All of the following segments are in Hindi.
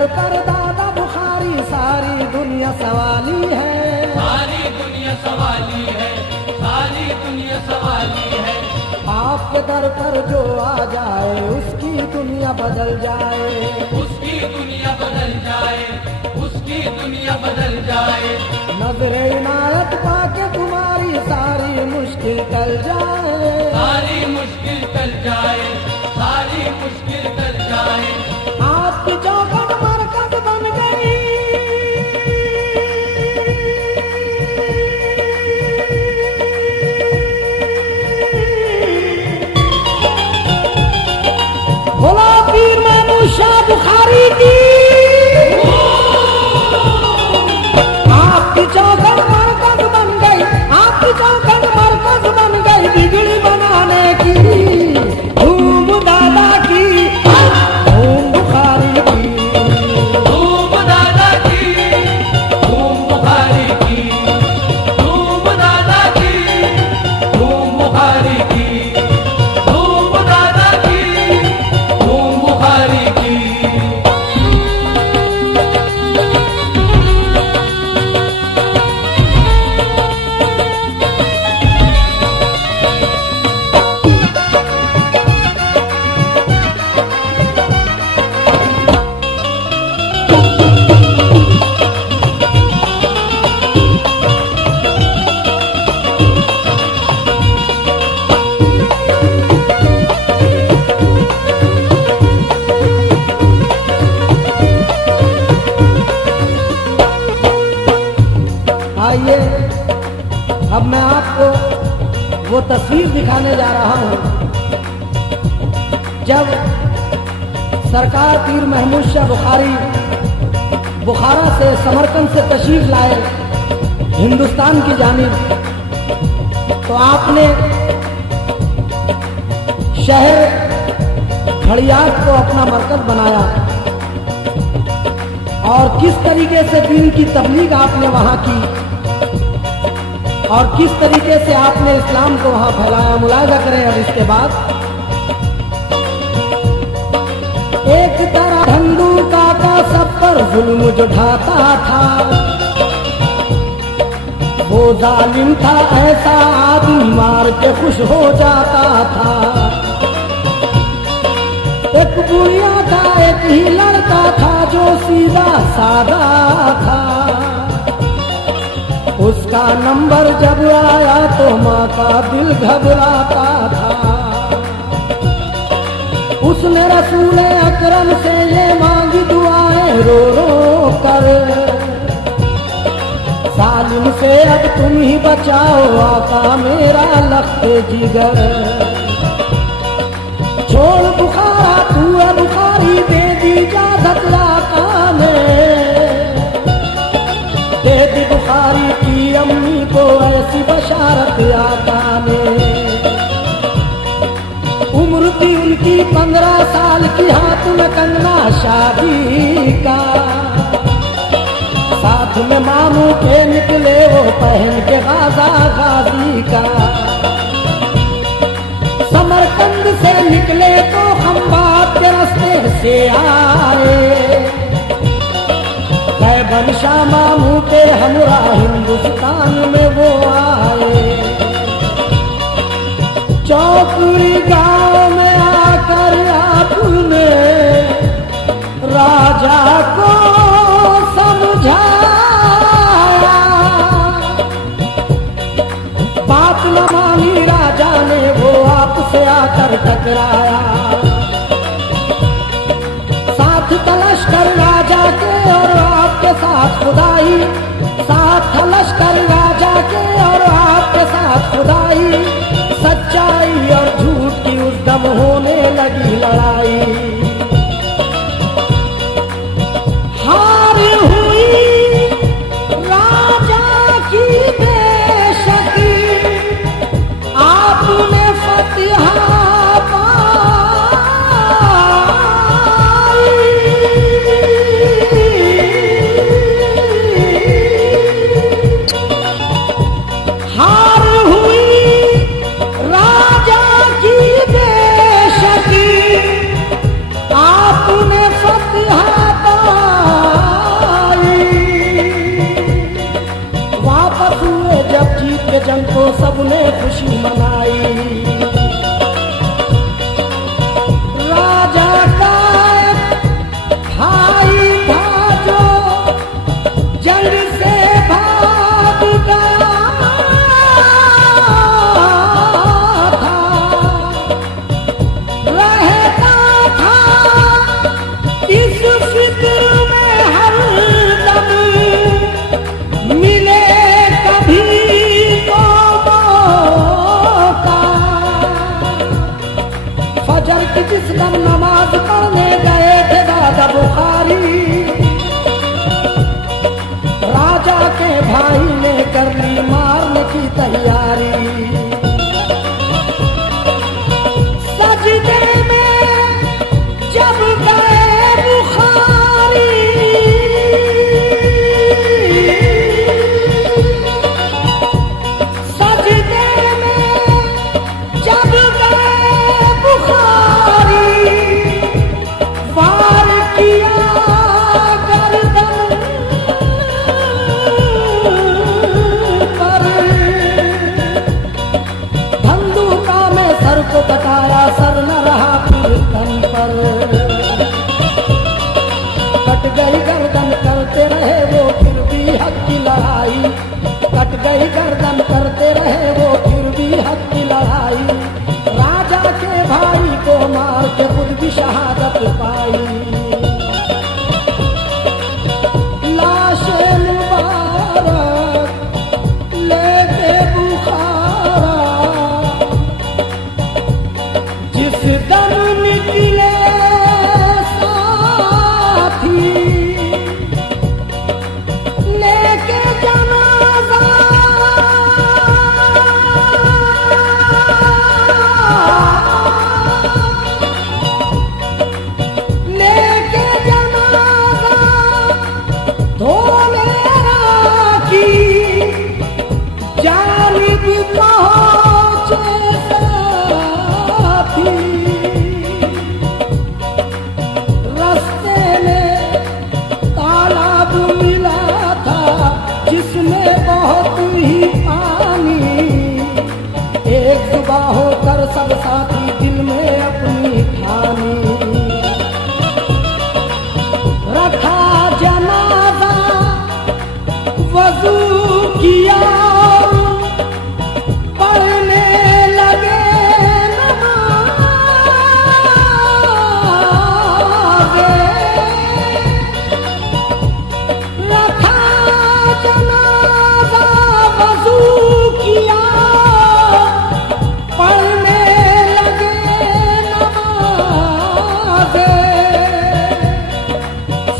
दर पर दादा बुखारी सारी दुनिया सवाली है, सारी दुनिया सवाली है, सारी दुनिया सवाली है। आपके दर पर जो आ जाए उसकी दुनिया बदल जाए, उसकी दुनिया बदल जाए, उसकी दुनिया बदल जाए। नजरे इनायत पाके तुम्हारी सारी मुश्किल टल जाए, सारी मुश्किल टल जाए, सारी मुश्किल टल जाए। आपकी चौखट बरकत बन गई, बोला पीर महमूद शाह बुखारी की। आपकी चौखट मरकज बन गई, आपकी चौखट मरकज बन गई बिगड़ी बनाने की। धूम दादा की, धूम बुखारी की, धूम दादा की, धूम बुखारी की, धूम दादा की, धूम बुखारी की, धूम दादा की, धूम बुखारी की। आइए अब मैं आपको वो तस्वीर दिखाने जा रहा हूं जब सरकार पीर महमूद शाह बुखारी बुखारा से समरकंद से तशरीफ लाए हिंदुस्तान की जानिब, तो आपने शहर खड़ियात को अपना मरकज बनाया और किस तरीके से दीन की तबलीग आपने वहां की और किस तरीके से आपने इस्लाम को वहां फैलाया। मुलाहिजा करें अब इसके बाद। एक तरह धंधुका का सब पर जुल्म जो ढाता था, वो जालिम था ऐसा आदमी मार के खुश हो जाता था। एक बुढ़िया था एक ही लड़का था जो सीधा साधा था, उसका नंबर जब आया तो माँ का दिल घबराता था। उसने रसूल अकरम से ये मांगी दुआएं रो रो कर, सालिम से अब तुम ही बचाओ आका मेरा लख्ते जिगर। छोड़ बुखारा तू है बुखारी दे दी इजाजत आका ने, दे दी बुखारी की अम्मी को ऐसी बशारत आका ने। उम्र थी उनकी 15 साल की, हाथ में कंगना शादी का, साथ में मामू के निकले वो पहन के गाजा गाजी का। समरकंद से निकले तो खंबात के रास्ते से आए, गैबन शाह मामू के हमरा हिंदुस्तान में वो आए। चौकुरी गांव में आकर आपने राजा को समझाया, बात न मानी राजा ने वो आपसे आकर टकराया। साथ तलश्कर राजा के और आपके साथ खुदाई, साथ लश्कर राजा के और आपके साथ खुदाई। सच्चाई और झूठ की उस दम होने लगी लड़ाई। हार हुई राजा की बेशकी, आपने फतह तो सबने खुशी मनाई। राजा का भाई था जो जंग से भाग गया था, रहता था इस फिक्र में हर दम, मिले कभी तो मौका। फजर की जिस दम नमाज पढ़ने गए थे दादा बुखारी, राजा के भाई ने कर ली मारने की तैयारी। सजदे में जब गए बुखारी, सजदे में जब गए बुखारी, वार किया गर्दन पर, बंदूका में सर को कटाया, सर न रहा फिर तन पर। कट गई गर्दन करते रहे वो फिर भी हक की लड़ाई, कट गई गर्दन करते रहे वो फिर भी हक की लड़ाई। राजा के भाई को मार के खुद भी शहादत पाई। लाशें मुबारक लेके बुखारा, जिस दम निकले साथी, लेके जनाजा लेके जनाजा धोले राखी, जानिब पहुंचे साथी। रास्ते में तालाब मिला था जिसमें बहुत ही पानी, एक जुबां होकर सब साथी दिल में अपनी ठानी। रखा जनाजा वजू किया, पढ़ने लगे नमाज़ें। रखा जनाजा वजू किया, पढ़ने लगे नमाज़ें।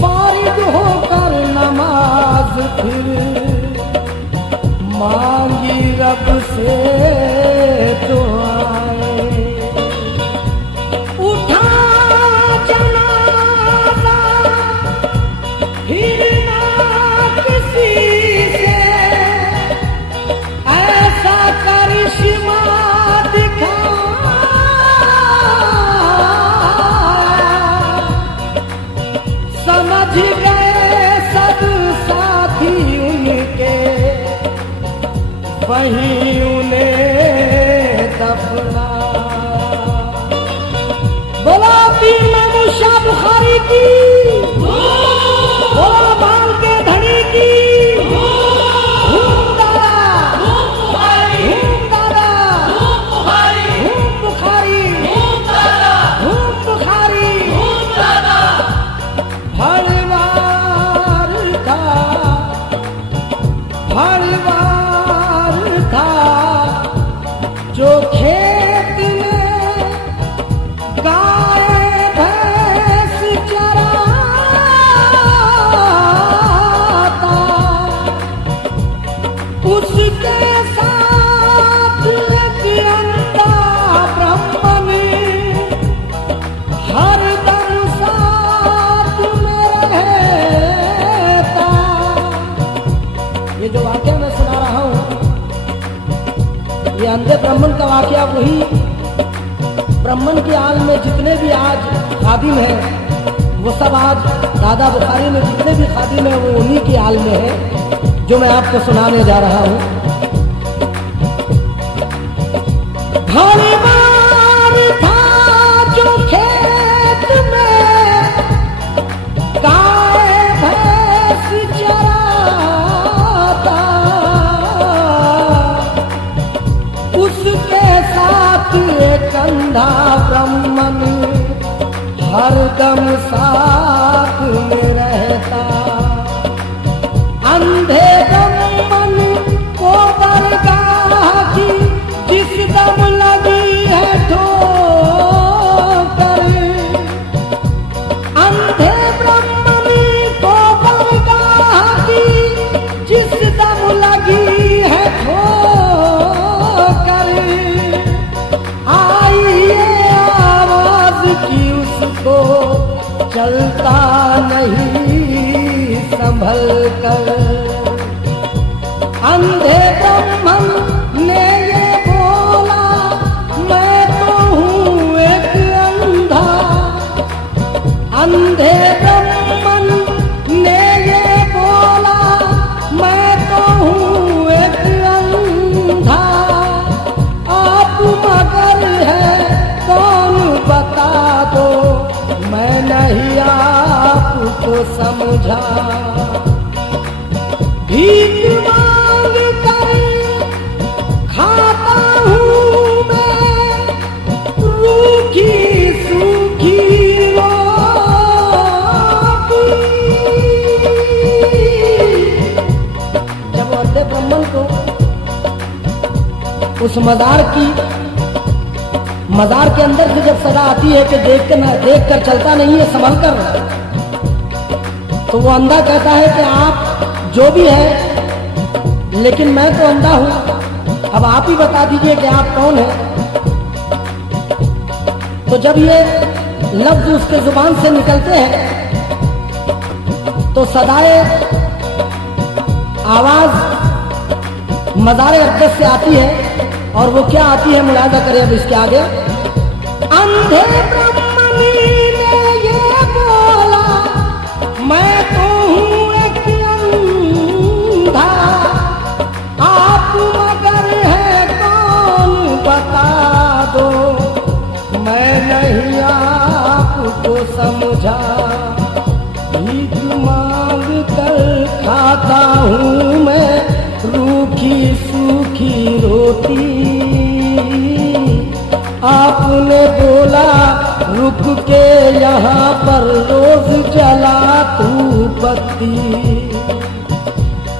फारिग होकर नमाज फिर मांगी रब से दुआएं। उठा जनाजा फिर ना किसी से, ऐसा करिश्मा दिखाया। समझ गए सब साथी उनके, वहीं उन्हें दफना। बोला पीर महमूद शाह बुखारी की, बोला बाल के धनी की। धूम दादा, धूम दादा, धूम बुखारी, धूम बुखारी। हरवार था, हरवार था जो खेत में गाय भैंस चराता, उसके साथ एक अंधा ब्राह्मण हर दम साथ में रहता। ये जो वाक्य मैं सुना रहा हूँ, ये अंधे ब्राह्मण का वाक्य वही ब्राह्मण की आल में जितने भी आज खादिम हैं, वो सब आज दादा बुखारी में जितने भी खादिम हैं वो उन्हीं की आल में है, जो मैं आपको सुनाने जा रहा हूँ। घर बार था जो खेत में, गाय भैंस चराता, उसके साथ एक अंधा ब्राह्मण हरदम साथ में रहता। अंधे ब्राह्मण को बरगाह की जिस दम लगी है ठोकर, अंधे ब्राह्मण को बरगाह की जिस दम लगी है ठोकर, आई ये आवाज की उसको चलता नहीं संभल कर। अंधे ब्राह्मण ने ये बोला, मैं तो हूँ एक अंधा। अंधे ब्राह्मण ने ये बोला, मैं तो हूँ एक अंधा। आप मगर है कौन बता दो, मैं नहीं आपको समझा। भीख मांग कर खाता हूँ मैं रूखी सूखी रोटी। जब अंधे ब्राह्मण को उस मजार के अंदर से जब सदा आती है कि देख कर चलता नहीं है संभल कर, तो वो अंधा कहता है कि आप जो भी है, लेकिन मैं तो अंधा हूं, अब आप ही बता दीजिए कि आप कौन हैं। तो जब ये लफ्ज उसके जुबान से निकलते हैं तो सदाए आवाज मज़ार अक़दस से आती है, और वो क्या आती है मुलाहिज़ा करें अब इसके आगे। अंधे ब्राह्मण ने ये बोला, मैं तो हूँ एक अंधा। आप मगर है कौन बता दो, मैं नहीं आपको समझा। भीख मांग कर खाता हूँ मैं रूखी सूखी रोटी। आपने बोला रुक के यहाँ पर रोज जला तू बत्ती।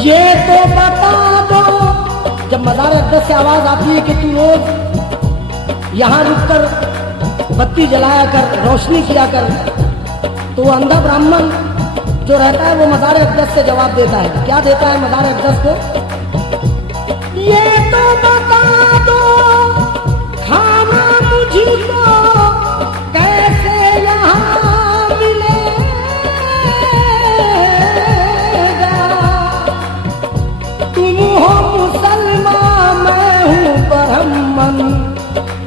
ये तो बता दो, जब मज़ार अक़दस से आवाज आती है कि तू रोज यहाँ रुक कर बत्ती जलाया कर, रोशनी किया कर, तो अंधा ब्राह्मण जो रहता है वो मज़ार अक़दस से जवाब देता है। क्या देता है मज़ार अक़दस को? ये तो बता दो खाना मुझको कैसे यहाँ मिलेगा। तुम हो मुसलमान, मैं हूँ ब्राह्मण,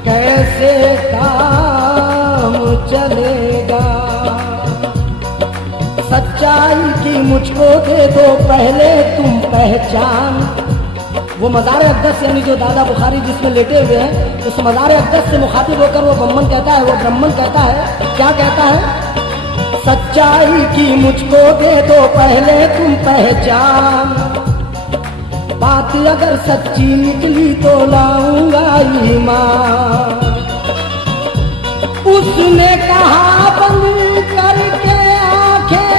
कैसे काम चलेगा। सच्चाई की मुझको दे दो पहले तुम पहचान। वो मज़ार अक़दस यानी जो दादा बुखारी जिसमें लेटे हुए हैं, उस मज़ार अक़दस से मुखातिब होकर वो ब्राह्मण कहता है, वो ब्राह्मण कहता है, क्या कहता है? सच्चाई की मुझको दे दो पहले तुम पहचान। बात अगर सच्ची निकली तो लाऊंगा ईमान। उसने कहा बंद करके आंखें,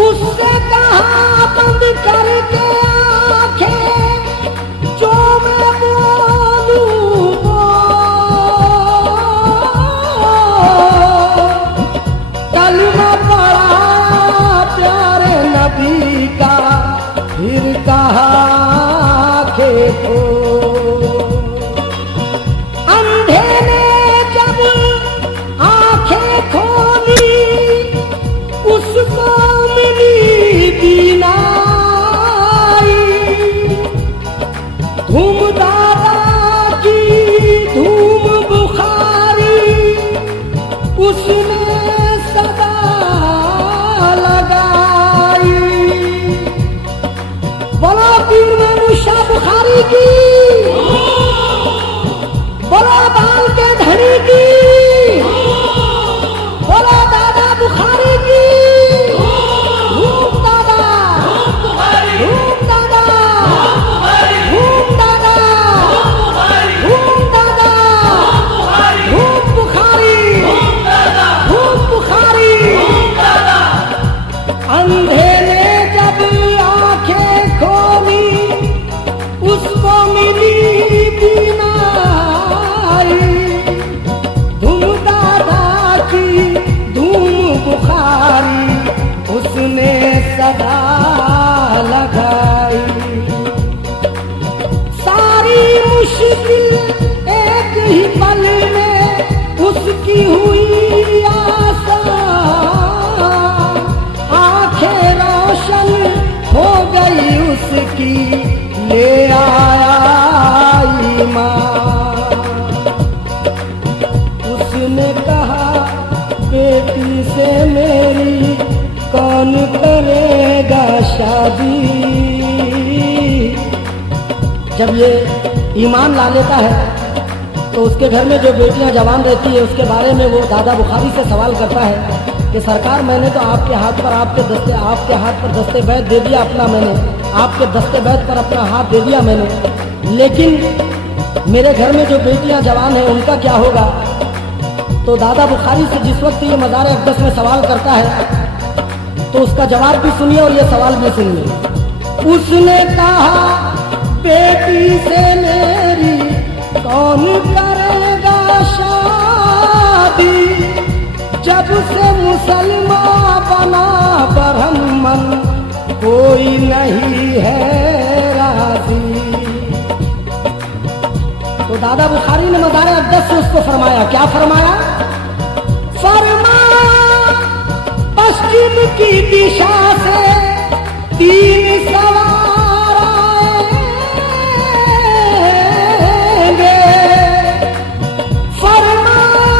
उसने कहा बंद करके जो मैं बोलूं कलमा पढ़ा प्यारे नबी का, फिर कहा खेतो। अंधे ने जब आंखें खोली उसको मिली दीना। धूम दादा की धूम बुखारी उसने सदा लगाई। बोला पीर मेमू शाह बुखारी की। मुश्किल एक ही पल में उसकी हुई आसान, आंखें रोशन हो गई उसकी, ले आया ईमान। उसने कहा बेटी से मेरी कौन करेगा शादी। जब ये ईमान ला लेता है तो उसके घर में जो बेटियां जवान रहती है उसके बारे में वो दादा बुखारी से सवाल करता है कि सरकार मैंने तो आपके हाथ पर आपके हाथ पर दस्ते-बैत दे दिया अपना, मैंने आपके दस्ते-बैत पर अपना हाथ दे दिया मैंने, लेकिन मेरे घर में जो बेटियां जवान हैं उनका क्या होगा। तो दादा बुखारी से जिस वक्त ये मज़ार अक़दस में सवाल करता है तो उसका जवाब भी सुनिए और ये सवाल भी सुनिए। उसने कहा बेटी से मेरी कौन करेगा शादी, जब से मुसलमान बना ब्राह्मण कोई नहीं है राजी। तो दादा बुखारी ने मज़ार अक़दस से उसको फरमाया, क्या फरमाया? फरमाया पश्चिम की दिशा से 3 सवार आएंगे। फरमाया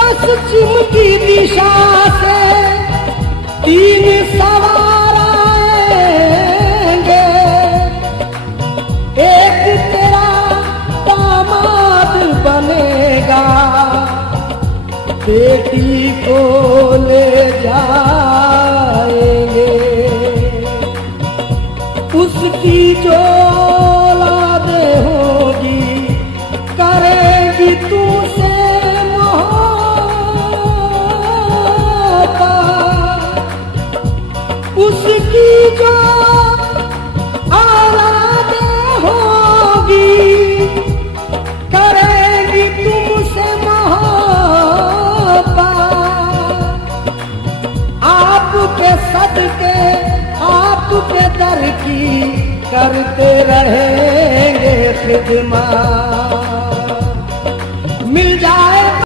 पश्चिम की दिशा से 3 सवार आएंगे, एक तेरा दामाद बनेगा, बेटी को ले जाएंगे। उसकी जो औलादें होगी करेगी तुमसे मोहब्बत, उसकी जो औलादें होगी करेगी तुमसे आपके सदके आपके दर की करते रहेंगे खिदमत। मिल जाए